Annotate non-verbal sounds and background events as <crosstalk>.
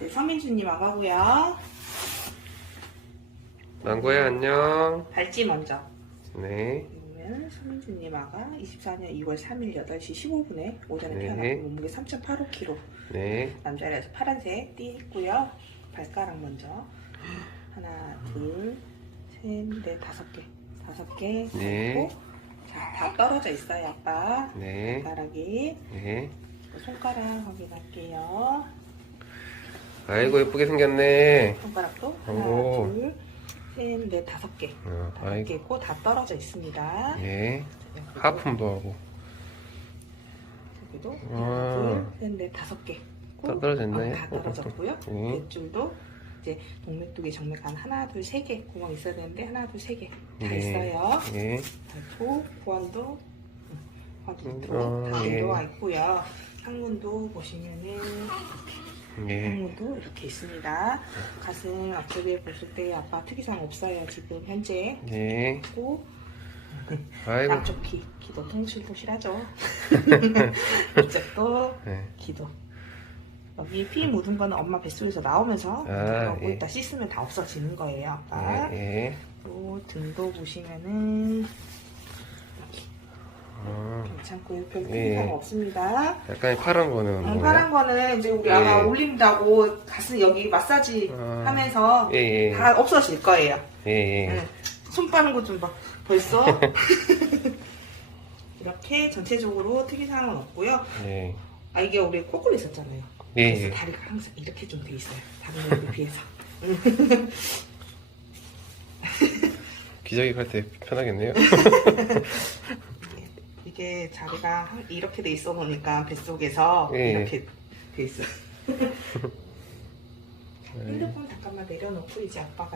네, 서민주님 와가고요. 망고야 안녕. 발찌 먼저. 네. 그러면 서민주님 아가 24년 2월 3일 8시 15분에 오전에 네. 태어났고 몸무게 3.85kg. 네. 남자라서 파란색 띠 했고요. 발가락 먼저. 하나, 둘, 셋, 넷, 다섯 개. 다섯 개. 네. 있고. 자, 다 떨어져 있어요, 아빠. 네. 발가락이. 네. 손가락 확인할게요. 아이고 예쁘게 생겼네. 손가락도 하나, 오. 둘, 셋, 넷, 다섯 개. 어, 다섯 아이고. 개고 다 떨어져 있습니다. 예. 그리고 하품도 하고. 여기도 와. 하나, 둘, 셋, 넷, 다섯 개. 다 떨어졌네. 어, 다 떨어졌고요. 네. 넷줄도 이제 동맥두개 정맥관 하나, 둘, 세 개 구멍 있어야 되는데 하나, 둘, 세 개 다 네. 있어요. 예. 구안도, 화두도 음, 다 예. 들어와 있고요. 항문도 보시면은 예. 항문도 이렇게 있습니다. 가슴 앞쪽에 보실 때 아빠 특이사항 없어요. 지금 현재 예. 있고 아이고. 양쪽 귀, 기도 통실도 실하죠. <laughs> 이쪽도 네. 기도. 여기 피 묻은 거는 엄마 뱃속에서 나오면서 아, 예. 있다 씻으면 다 없어지는 거예요, 아빠. 예. 예. 또 등도 보시면은 어, 괜찮고요. 별 예. 특이사항 없습니다. 약간 파란 거는 음, 뭐예요? 파란 거는 이제 우리 예. 아마 올린다고 가슴 여기 마사지 아. 하면서 예, 예. 다 없어질 거예요. 예, 예. 응. 손 빠는 거 좀 봐. 벌써 <laughs> 이렇게 전체적으로 특이 사항은 없고요. 예. 아 이게 우리 코골이 있었잖아요. 예, 그래서 예. 다리가 항상 이렇게 좀 돼 있어요. 다른 애들에 비해서. <laughs> 기저귀 갈 때 편하겠네요. <laughs> 이게 자리가 한- 이렇게 돼 있어 놓으니까 뱃속에서 예. 이렇게 돼 있어. 요 <laughs> <laughs> 핸드폰 잠깐만 내려놓고 이제 아빠가